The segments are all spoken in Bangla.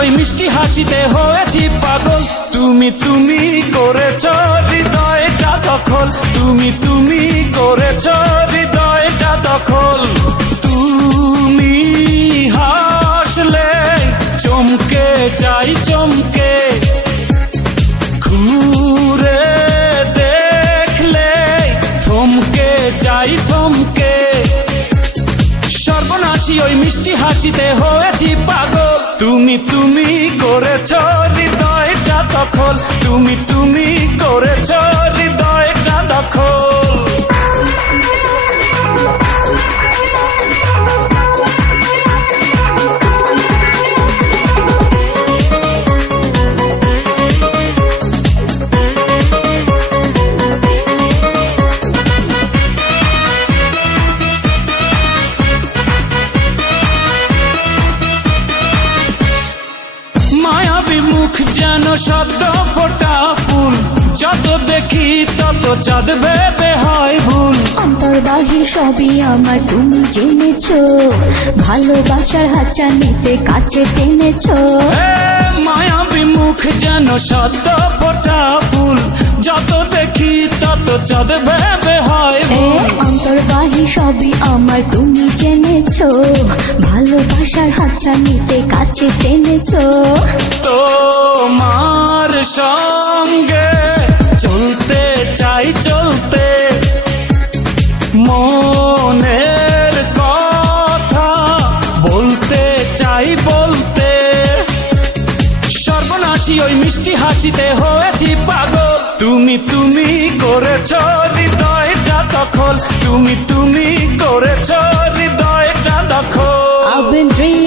ওই মিষ্টি হাসিতে হয়েছি পাগল। তুমি তুমি করেছ হৃদয়টা দখল। তুমি তুমি করেছ হৃদয়টা দখল। তুমি হাসলে চমকে যাই, চমকে। ঘুরে দেখলে থমকে যাই, থমকে। সর্বনাশী, ওই মিষ্টি হাসিতে হয়েছি পাগল। তুমি তুমি করেছ হৃদয়টা দখল। তুমি তুমি করেছ হৃদয়টা দখল। সদ্য ফোটা ফুল। যত দেখি তত চাঁদ ভেবে হয় ভুল। অন্তর্বাহী সবই আমার তুমি জেনেছ। ভালোবাসার হাচা নিতে কাছে টেনেছ। এ, মায়াবী মুখ যেন সদ্য ফোটা ফুল। যত দেখি তত চাঁদ ভেবে হয় ভুল। অন্তর্বাহী সবই আমার তুমি জেনেছ। ভালোবাসার হাচা নিতে কাছে টেনেছ। তোমার সঙ্গে চলতে চাই, চলতে। মনের কথা বলতে চাই, বলতে। সর্বনাশী ওই মিষ্টি হাসিতে হয়েছি পাগল। তুমি তুমি করেছ হৃদয়টা দখল। তুমি তুমি করেছ হৃদয়টা দখল। I've been dreaming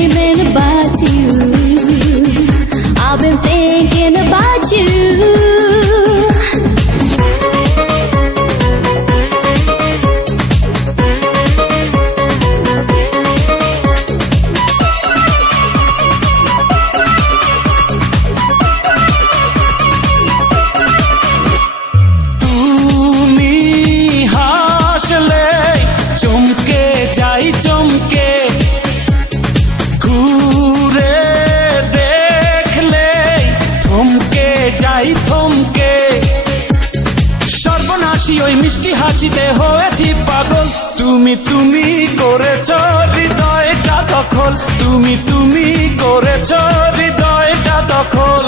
সর্বনাশী ওই মিষ্টি হাসিতে হয়েছি পাগল। তুমি তুমি করেছ হৃদয়টা দখল। তুমি তুমি করেছ হৃদয়টা দখল।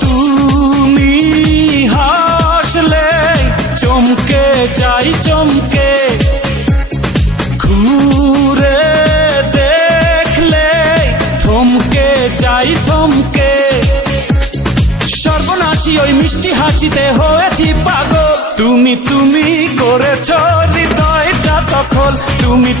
তুমি হাসলে চমকে যাই, চমকে। ঘুরে দেখলে থমকে যাই, থমকে। সর্বনাশী ওই মিষ্টি হাসিতে হয়েছি পাগল। তুমি তুমি করেছ হৃদয়টা দখল তুমি